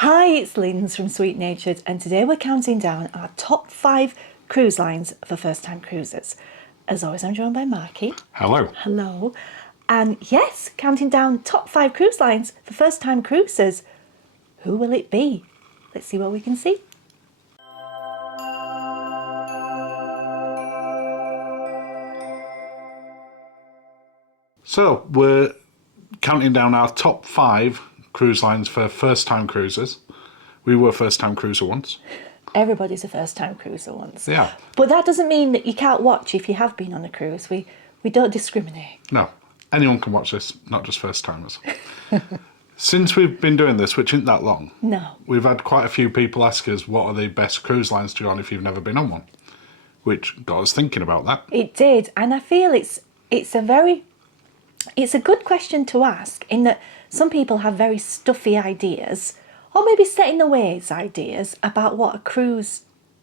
Hi, it's Linz from Sweet Natured, and today we're counting down our top 5 cruise lines for first-time cruisers. As always, I'm joined by Marky. Hello. Hello. And yes, counting down top 5 cruise lines for first-time cruisers. Who will it be? Let's see what we can see. So we're counting down our top 5 cruise lines for first-time cruisers. We were a first-time cruiser once. Everybody's a first-time cruiser once. Yeah. But that doesn't mean that you can't watch if you have been on a cruise. We don't discriminate. No, anyone can watch this, not just first-timers. Since we've been doing this, which isn't that long, No. we've had quite a few people ask us what are the best cruise lines to go on if you've never been on one, which got us thinking about that. It did, and I feel it's a good question to ask in that some people have very stuffy ideas, or maybe set in the ways ideas about what a cruise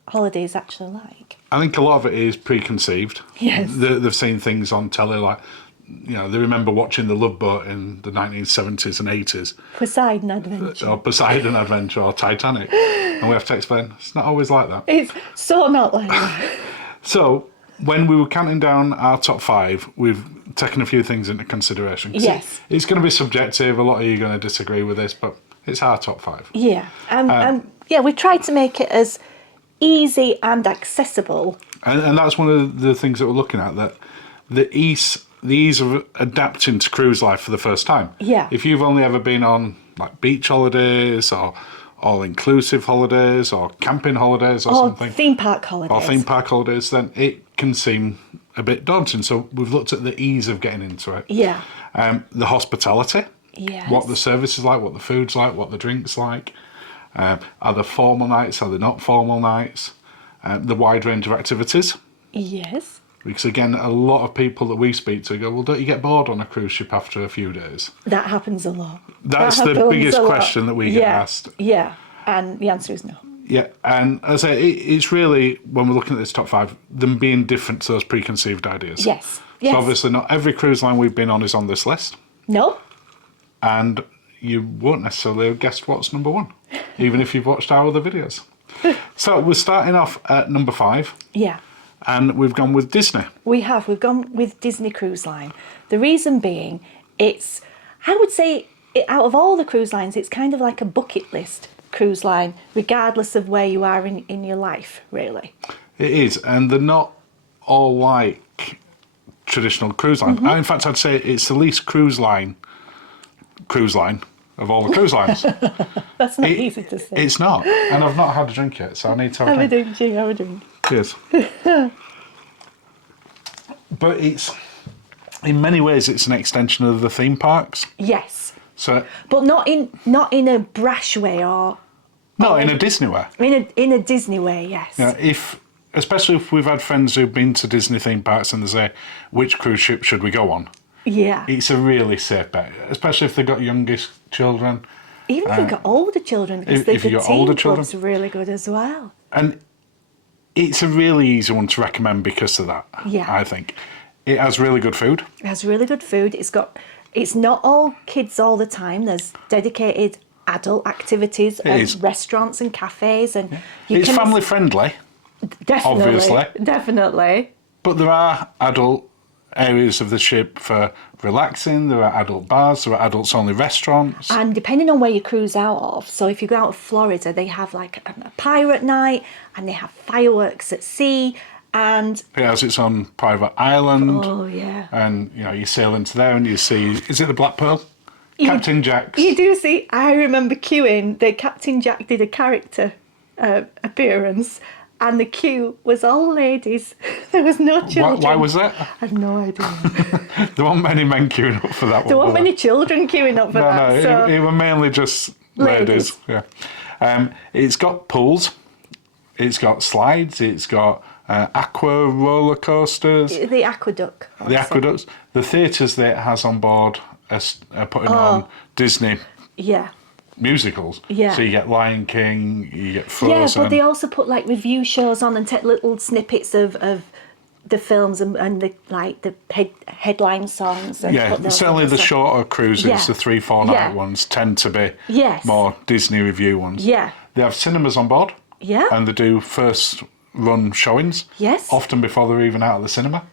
holiday is actually like. I think a lot of it is preconceived. Yes. They've seen things on telly like, they remember watching The Love Boat in the 1970s and 80s. Poseidon Adventure. Or Poseidon Adventure or Titanic. And we have to explain, it's not always like that. It's so not like that. So, when we were counting down our top 5, we've taken a few things into consideration. Yes. It's going to be subjective. A lot of you are going to disagree with this, but it's our top 5. Yeah. We tried to make it as easy and accessible. And that's one of the things that we're looking at, that the ease of adapting to cruise life for the first time. Yeah. If you've only ever been on like beach holidays or all-inclusive holidays or camping holidays or something. Theme park holidays. Or theme park holidays, then it can seem a bit daunting. So we've looked at the ease of getting into it. Yeah. The hospitality. Yes. What the service is like, what the food's like, what the drink's like. Are there formal nights, are there not formal nights? The wide range of activities. Yes. Because again, a lot of people that we speak to go, well, don't you get bored on a cruise ship after a few days? That happens a lot. That's the biggest question that we get asked. Yeah, and the answer is no. Yeah, and as I say, it's really, when we're looking at this top 5, them being different to those preconceived ideas. Yes. So obviously not every cruise line we've been on is on this list. No. And you won't necessarily have guessed what's number 1, even if you've watched our other videos. So we're starting off at number 5. Yeah. And we've gone with Disney. We've gone with Disney Cruise Line. The reason being, I would say, out of all the cruise lines, it's kind of like a bucket list cruise line, regardless of where you are in your life, really. It is, and they're not all like traditional cruise lines. In fact, I'd say it's the least cruise line of all the cruise lines. That's not easy to say. It's not, and I've not had a drink yet, so I need to have a drink. Have a drink. Cheers. But in many ways, it's an extension of the theme parks. Yes. So, but not in a brash way in a Disney way. In a Disney way, yes. Especially if we've had friends who've been to Disney theme parks and they say, which cruise ship should we go on? Yeah. It's a really safe bet, especially if they've got youngest children. Even if you've got older children, because the teen club's really good as well. And it's a really easy one to recommend because of that, I think. It has really good food. It has really good food. It's not all kids all the time. There's dedicated adult activities and restaurants and cafes. And it's family friendly. Definitely. Obviously. Definitely. But there are adult areas of the ship for relaxing. There are adult bars. There are adults only restaurants. And depending on where you cruise out of, so if you go out of Florida, they have like a pirate night and they have fireworks at sea. And it has its own private island. Oh, yeah. And, you sail into there and you see, is it the Black Pearl? Captain Jack's. You do see, I remember queuing, that Captain Jack did a character appearance, and the queue was all ladies. There was no children. Why was that? I have no idea. There weren't many men queuing up for that one. There weren't many children queuing up for that. No, it were mainly just ladies. Yeah. It's got pools. It's got slides. It's got aqua roller coasters. The aqueduct. Also. The aqueducts. The theatres that it has on board are putting on Disney musicals. Yeah. So you get Lion King, you get Frozen. Yeah, but they also put like review shows on and take little snippets of the films and the headline songs. And Yeah, put those certainly on the stuff. shorter cruises, Yeah. the 3-4 night Yeah. ones, tend to be Yes. more Disney review ones. Yeah. They have cinemas on board. Yeah. And they do first run showings. Yes. Often before they're even out of the cinema,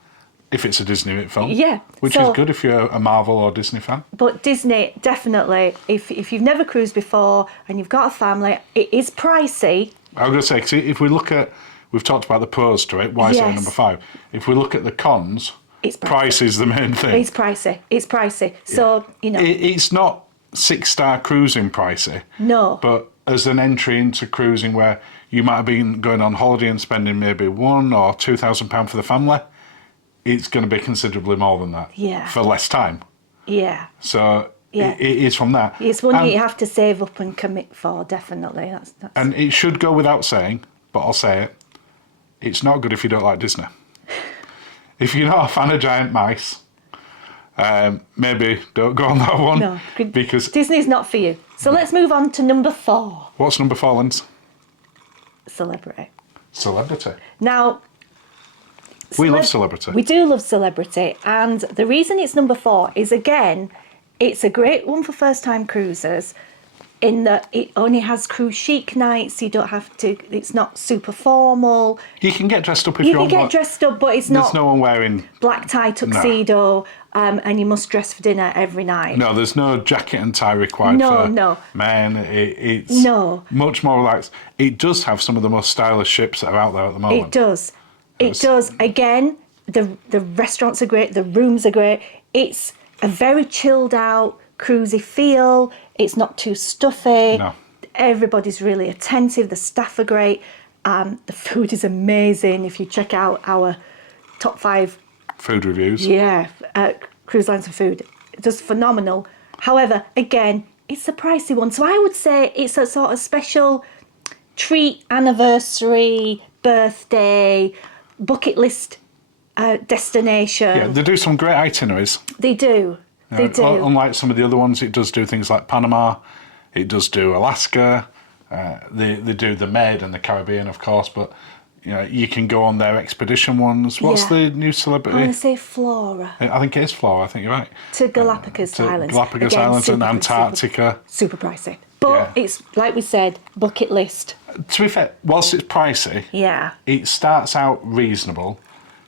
if it's a Disney film. Yeah. Which So- is good if you're a Marvel or Disney fan. But Disney, definitely, if you've never cruised before and you've got a family, it is pricey. I was going to say, 'cause if we look at, we've talked about the pros to it, why is it at Yes. number 5? If we look at the cons, It's pricey. price is the main thing. It's pricey. It's pricey. So, It's not 6-star cruising pricey. No. But as an entry into cruising where you might have been going on holiday and spending maybe £1,000 or £2,000 for the family, it's going to be considerably more than that. Yeah. For less time. yeah. So Yeah. it is from that. It's one And- you have to save up and commit for, definitely. That's And it should go without saying, but I'll say it, it's not good if you don't like Disney. If you're not a fan of giant mice, maybe don't go on that one. no. Because Disney's not for you. So let's move on to number 4, what's number 4, Linz? celebrity. Celebrity. Now, We love celebrity. We do love celebrity, and the reason it's number 4 is, again, it's a great one for first-time cruisers in that it only has cruise chic nights. You don't have to. It's not super formal. You can get dressed up if You you can want. get but dressed up, but it's there's not no one wearing. black tie tuxedo, and you must dress for dinner every night. No, there's no jacket and tie required No, for no. men. It's No. much more relaxed. It does have some of the most stylish ships that are out there at the moment. It does. It does. Again, the restaurants are great. The rooms are great. It's a very chilled out, cruisy feel. It's not too stuffy. No. Everybody's really attentive. The staff are great. The food is amazing. If you check out our top 5, Food reviews. cruise lines and food, just phenomenal. However, again, it's a pricey one. So I would say it's a sort of special treat, anniversary, birthday, bucket list destination. Yeah, they do some great itineraries. They do. They do. Unlike some of the other ones, it does do things like Panama. It does do Alaska. They do the Med and the Caribbean, of course, but you can go on their expedition ones. What's Yeah. the new I celebrity? want to say Flora I think it is Flora. I think you're right. to Galapagos To Islands. Galapagos Again, Islands and super- Antarctica. Super pricey. But Yeah. it's, like we said, bucket list. To be fair, whilst it's pricey, Yeah. it starts out reasonable.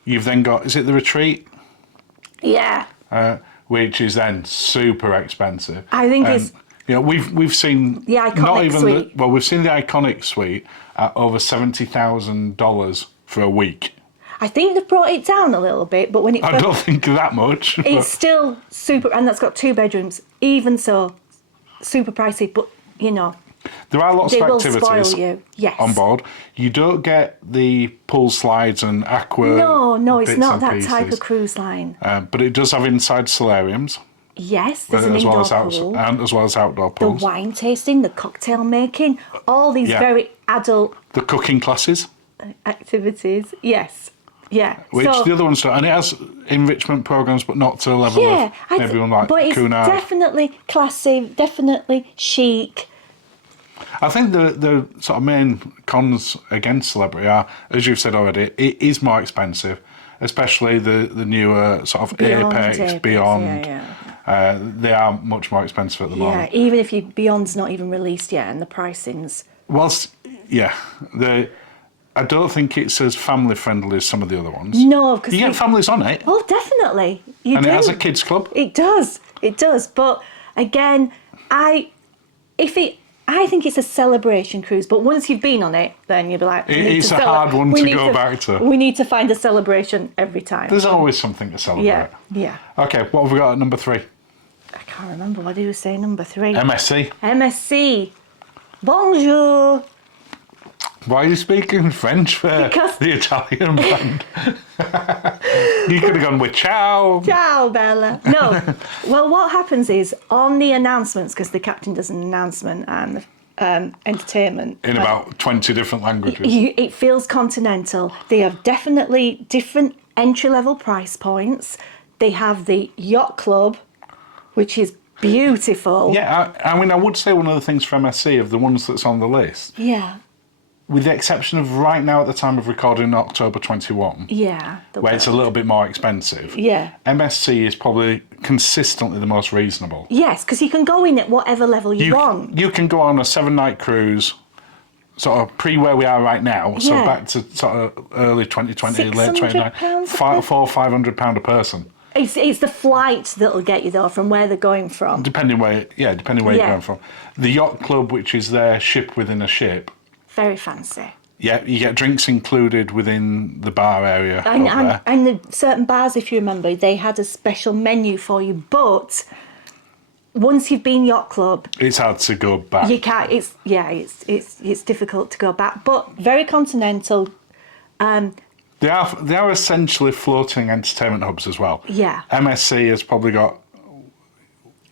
You've then got, is it the Retreat? Yeah. Which is then super expensive. I think it's- we've seen The iconic suite. we've seen the iconic suite at over $70,000 for a week. I think they've brought it down a little bit, but when it I first, don't think that much. but- it's still super, and that's got 2 bedrooms. Even so, super pricey, but There are lots they of will activities spoil you. Yes. on board. You don't get the pool slides and aqua. No, it's bits not and that type pieces. of cruise line. But it does have inside solariums, Yes, there's an as well indoor as pool. and as well as outdoor The pools. wine tasting, the cocktail making, all these Yeah. very adult The cooking classes, activities. Yes. Yeah. which so, the other ones don't, and it has enrichment programs, but not to the level yeah, of maybe one like but it's Cunard. definitely classy, definitely chic. I think the sort of main cons against celebrity are, as you've said already, it is more expensive, especially the newer sort of Apex, Beyond. Yeah. They are much more expensive at the Yeah, moment. even if Beyond's not even released yet, and the pricing's. Whilst, I don't think it's as family friendly as some of the other ones. No, because You get families on it, Oh, definitely. You and do. it has a kids club. It does. It does. But again, I think it's a celebration cruise. But once you've been on it, then you'll be like, we need It's to a hard one we to need go back to. We need to find a celebration every time. There's always something to celebrate. Yeah. Yeah. Okay, what have we got at number 3? I can't remember what did we say. Number 3. MSC. MSC. Bonjour. Why are you speaking French there? Because- The Italian band. You could have gone with ciao. Ciao, Bella. No. Well, what happens is on the announcements, because the captain does an announcement and entertainment. In about 20 different languages. It feels continental. They have definitely different entry-level price points. They have the yacht club, which is beautiful. Yeah, I mean, I would say one of the things for MSC, of the ones that's on the list, Yeah. with the exception of right now at the time of recording October 21, Yeah. where it's a little bit more expensive, Yeah. MSC is probably consistently the most reasonable. Yes, because you can go in at whatever level you want. You can go on a 7-night cruise, sort of pre where we are right now, so Yeah. back to sort of early 2020, late 29, £600 £400-500 a person. It's the flight that'll get you though, from where they're going from. Depending where you're going from. The yacht club, which is their ship within a ship. Very fancy. Yeah, you get drinks included within the bar area And, over there. and the certain bars, if you remember, they had a special menu for you. But once you've been yacht club, It's hard to go back. you can't. It's difficult to go back. But very continental. They are essentially floating entertainment hubs as well. Yeah. MSC has probably got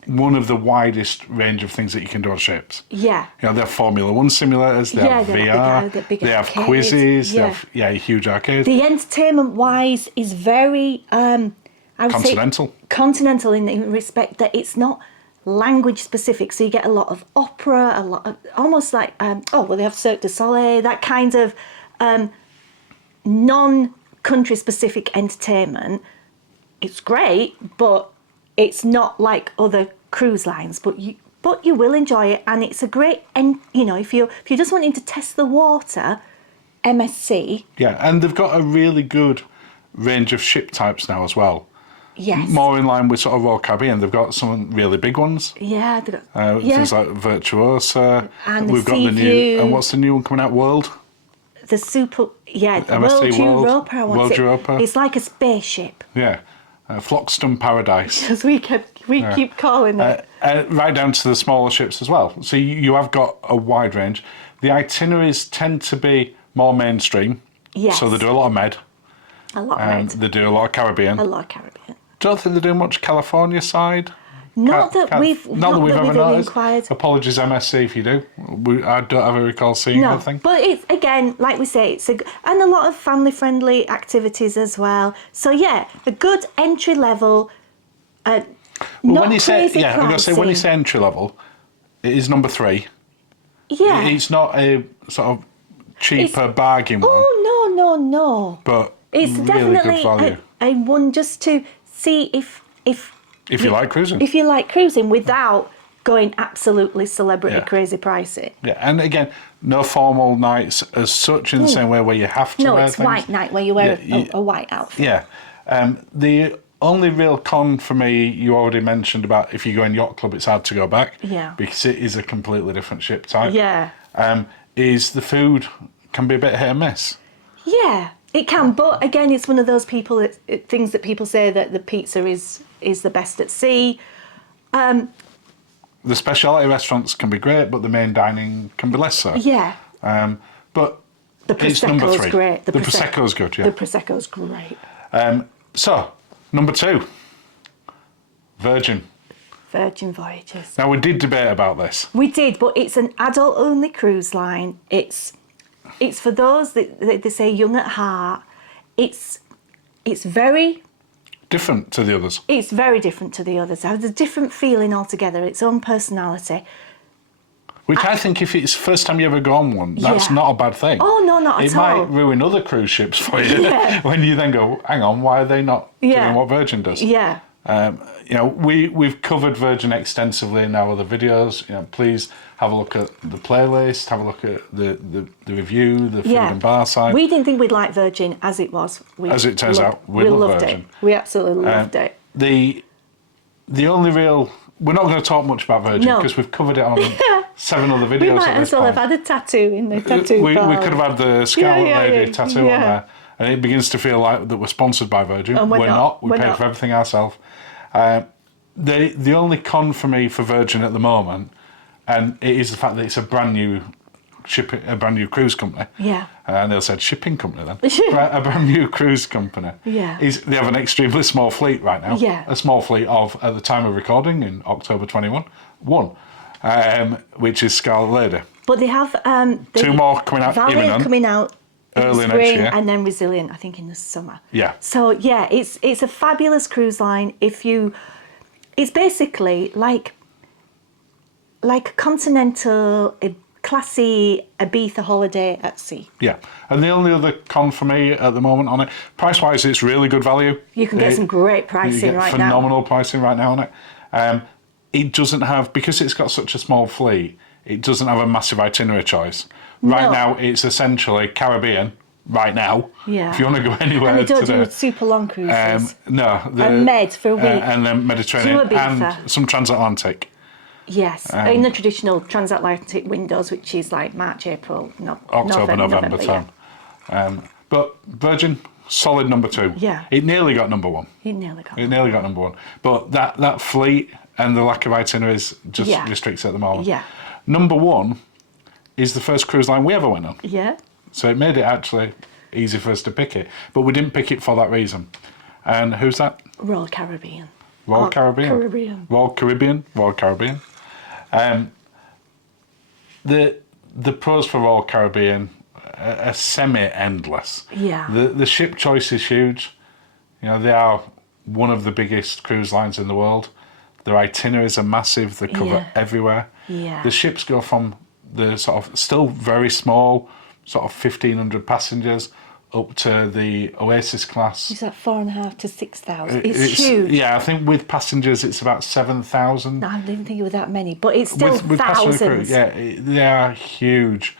one of the widest range of things that you can do on ships. Yeah. You know, they have Formula One simulators, they have they've VR, got big they have arcades, quizzes, yeah. they have huge arcades. The entertainment wise is very I would Continental. say continental in respect that it's not language specific. So you get a lot of opera, a lot of almost like they have Cirque du Soleil, that kind of non-country specific entertainment. It's great, but it's not like other cruise lines. But you will enjoy it, and it's a great. And if you're just wanting to test the water, MSC. Yeah, and they've got a really good range of ship types now as well. Yes. More in line with sort of Royal Caribbean. They've got some really big ones. Yeah. Things like Virtuosa. And we've the got the new. Seaview. And what's the new one coming out? World. The super. Yeah. The MSC World World, Europa. I want World it. Europa. It's like a spaceship. Yeah. Floxton Paradise. As we keep calling it. Right down to the smaller ships as well. So you have got a wide range. The itineraries tend to be more mainstream. Yes. So they do a lot of Med. A lot of red. They do a lot of Caribbean. A lot of Caribbean. Don't think they do much California side. Not that we've ever noticed. inquired. Apologies, MSC, if you do. I don't ever recall seeing No, anything. but it's again, like we say, and a lot of family-friendly activities as well. So yeah, a good entry level. Not when you say crazy I'm gonna say when you pricey. say entry level, it is number 3. Yeah. It's not a sort of cheaper bargain one, Oh no. but It's really definitely good value. a one just to see if If you like cruising. If you like cruising without going absolutely celebrity Yeah. crazy pricey. Yeah, and again, no formal nights as such in the same way where you have to No, wear it's things. white night where you wear Yeah, a white outfit. Yeah. The only real con for me, you already mentioned about if you go in yacht club, it's hard to go back. Yeah. Because it is a completely different ship type. Yeah. Is the food can be a bit hit and miss. Yeah, it can. But again, it's one of those things that people say that the pizza is the best at sea. The specialty restaurants can be great, but the main dining can be less so. Yeah. But The it's number Prosecco's 3. great. The Prosecco's good, yeah. The Prosecco's great. So, number 2. Virgin. Virgin Voyages. Now, we did debate about this. We did, but it's an adult-only cruise line. It's for those that they say young at heart. It's very Different to the others. It's very different to the others. It has a different feeling altogether, its own personality. Which I think if it's the first time you ever go on one, that's Yeah. not a bad thing. Oh, no, not it at all. might ruin other cruise ships for you Yeah. when you then go, hang on, why are they not Yeah. doing what Virgin does? Yeah. We've covered Virgin extensively in our other videos. Please have a look at the playlist, have a look at the review, the food and bar side. We didn't think we'd like Virgin as it was. As it turns out, we love loved Virgin. it. We absolutely loved it. The only real... We're not going to talk much about Virgin No. because we've covered it on 7 other videos We might at as this well point. have had a tattoo in the tattoo We bar. could have had the Scarlet Yeah, Lady tattoo yeah. on there, and it begins to feel like that we're sponsored by Virgin. And we're not. We We're paid not. for everything ourselves. The only con for me for Virgin at the moment, and it is the fact that it's a brand new cruise company. Yeah. And they said shipping company then. A brand new cruise company. Yeah. They have an extremely small fleet right now. Yeah. A small fleet of, at the time of recording in October 21, which is Scarlet Lady. But they have 2 more coming out Valiant imminent. coming out in the Early next spring, year. and then Resilient, I think, in the summer. Yeah. So yeah, it's a fabulous cruise line. It's basically like a continental classy Ibiza holiday at sea. Yeah. And the only other con for me at the moment on it, price-wise, it's really good value. You can get some great pricing right now. Phenomenal pricing right now on it. It doesn't have, because it's got such a small fleet, it doesn't have a massive itinerary choice. Right now, it's essentially Caribbean. Right now, if you want to go anywhere, and they don't do super long cruises. No, and Med for a week, and then Mediterranean and some transatlantic. Yes, in the traditional transatlantic windows, which is like March, April, October, November time. Yeah. But Virgin, solid number 2. Yeah, it nearly got number 1. It nearly got number 1. But that fleet and the lack of itineraries just restricts it at the moment. Yeah. Number 1 is the first cruise line we ever went on. Yeah. So it made it actually easy for us to pick it. But we didn't pick it for that reason. And who's that? Royal Caribbean. Royal Caribbean. The pros for Royal Caribbean are semi-endless. Yeah. The ship choice is huge. You know, they are one of the biggest cruise lines in the world. Their itineraries are massive. They cover everywhere. Yeah. The ships go from the sort of still very small, sort of 1,500 passengers, up to the Oasis class. Is that 4,500 to 6,000? It's huge. Yeah, I think with passengers it's about 7,000. No, I didn't think it was that many, but it's still with thousands. They are huge.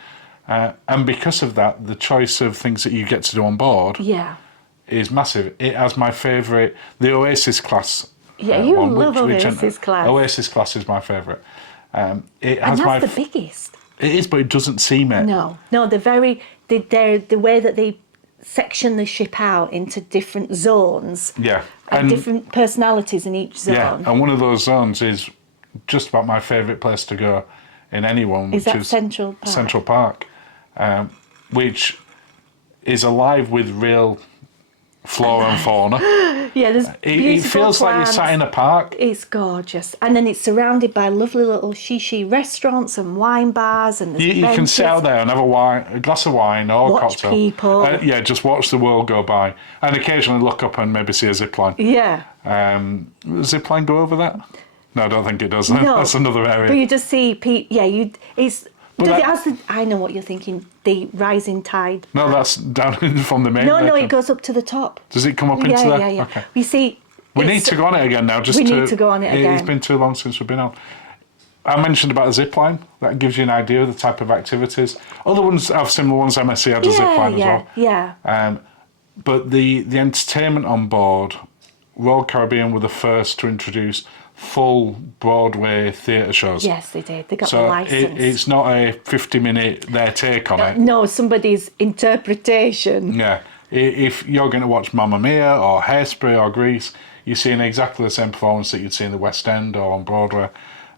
And because of that, the choice of things that you get to do on board is massive. It has my favourite, the Oasis class. Yeah, you love Oasis class. Oasis class is my favourite. And that's the biggest. It is, but it doesn't seem it. No, they're the way that they section the ship out into different zones. Yeah. And different personalities in each zone. Yeah, and one of those zones is just about my favourite place to go in any one, which is Central Park? Central Park, which is alive with real flora and fauna. Yeah, there's beautiful it feels plants. like you're sat in a park. It's gorgeous. And then it's surrounded by lovely little shishi restaurants and wine bars. And you can sit out there and have a glass of wine or a cocktail. Watch people. Just watch the world go by. And occasionally look up and maybe see a zip line. Yeah. Zip line go over that? No, I don't think it does. No. That's another area. But you just see people. Yeah, I know what you're thinking. The rising tide. No, that's down from the main. No, it goes up to the top. Does it come up into there? Yeah. Okay. You see. We need to go on it again now. We need to go on it again. It's been too long since we've been on. I mentioned about the zip line. That gives you an idea of the type of activities. Other ones have similar ones. MSC had a zip line as well. Yeah. But the entertainment on board, Royal Caribbean were the first to introduce full Broadway theatre shows. Yes, they did. They got the licence. It's not a 50-minute their take on it. No, somebody's interpretation. Yeah. If you're going to watch Mamma Mia or Hairspray or Grease, you're seeing exactly the same performance that you'd see in the West End or on Broadway.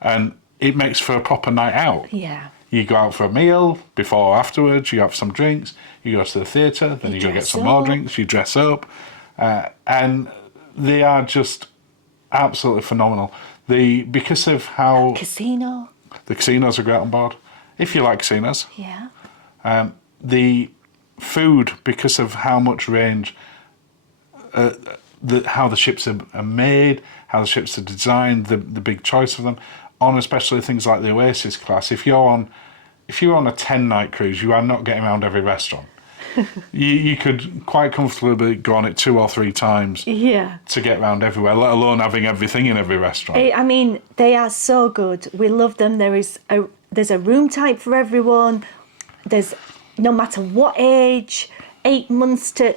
And it makes for a proper night out. Yeah. You go out for a meal, before or afterwards, you have some drinks, you go to the theatre, then you go get some more drinks, you dress up. And they are just absolutely phenomenal. Because of how... Casino. The casinos are great on board. If you like casinos. Yeah. The food, because of how much range, how the ships are made, how the ships are designed, the big choice of them, on especially things like the Oasis class. If you're on a 10-night cruise, you are not getting around every restaurant. you could quite comfortably go on it 2 or 3 times to get around everywhere, let alone having everything in every restaurant. I mean, they are so good. We love them. There's a room type for everyone. There's no matter what age, 8 months to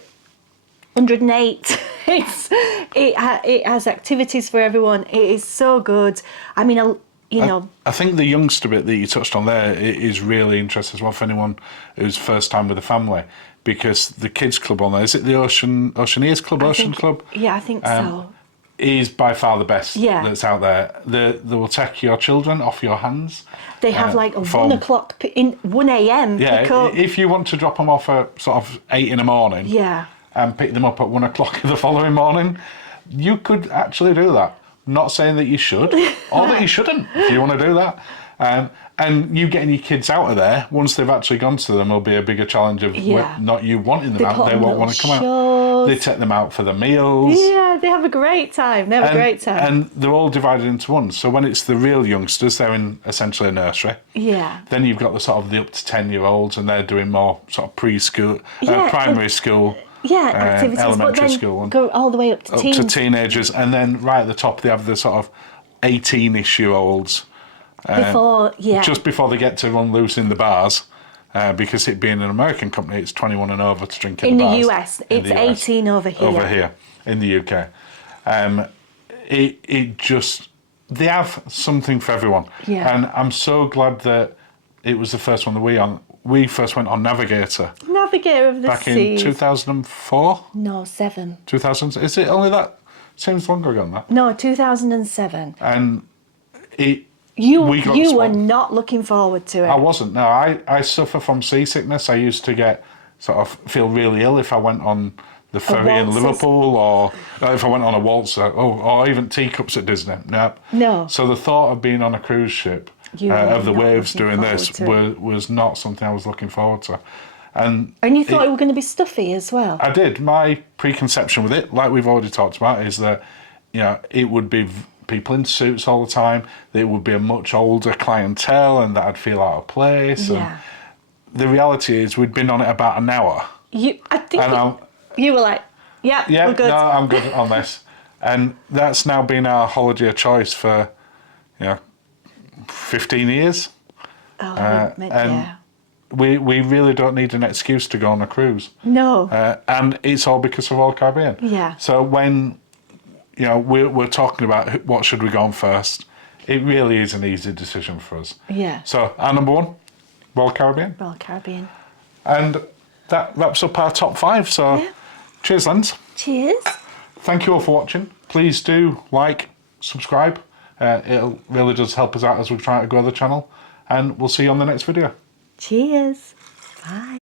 108. It has activities for everyone. It is so good. I mean, I think the youngster bit that you touched on there is really interesting as well for anyone who's first time with a family, because the kids club on there, is it the Oceaneers Club, Club? Yeah, I think so. Is by far the best that's out there. They will take your children off your hands. They have like a 1 o'clock, 1 a.m. Yeah, pick up. If you want to drop them off at sort of 8 in the morning and pick them up at 1 o'clock the following morning, you could actually do that. Not saying that you should or that you shouldn't if you want to do that. And you getting your kids out of there, once they've actually gone to them, will be a bigger challenge of not you wanting them out. They won't want to come out. photos. They take them out for the meals. Yeah, they have a great time. They have a great time. And they're all divided into one. So when it's the real youngsters, they're in essentially a nursery. Yeah. Then you've got the sort of the up to 10-year-olds, and they're doing more sort of preschool, Yeah, primary school, Yeah, activities, elementary but then school, and go all the way up to up teens. to teenagers, and then right at the top they have the sort of 18-ish-year-olds. Before, yeah. Just before they get to run loose in the bars, because it being an American company, it's 21 and over to drink in the bars. US, it's 18 over here. Over here, in the UK. It just, they have something for everyone. Yeah. And I'm so glad that it was the first one that we first went on Navigator. Navigator of the Back Seas. in 2004? No, 7. 2000? Is it only that? Seems longer ago than that. No, 2007. And we got You the were spot. not looking forward to it. I wasn't. No, I suffer from seasickness. I used to feel really ill if I went on the ferry in waltzes. Liverpool, or if I went on a waltzer, or even teacups at Disney. No. So the thought of being on a cruise ship, You were of the not waves looking doing forward this, to it. was not something I was looking forward to. And you thought it were going to be stuffy as well. I did. My preconception with it, like we've already talked about, is that it would be people in suits all the time. That it would be a much older clientele, and that I'd feel out of place. Yeah. And the reality is, we'd been on it about an hour. I think And you were like, yeah, we're good. no, I'm good on this. And that's now been our holiday of choice for, 15 years. Oh, and yeah. We really don't need an excuse to go on a cruise. No. And it's all because of Royal Caribbean. Yeah. So when, we're talking about what should we go on first, it really is an easy decision for us. Yeah. So our number one, Royal Caribbean. Royal Caribbean. And that wraps up our top 5. So Yeah. cheers, Lens. Cheers. Thank you all for watching. Please do like, subscribe. It really does help us out as we try to grow the channel. And we'll see you on the next video. Cheers. Bye.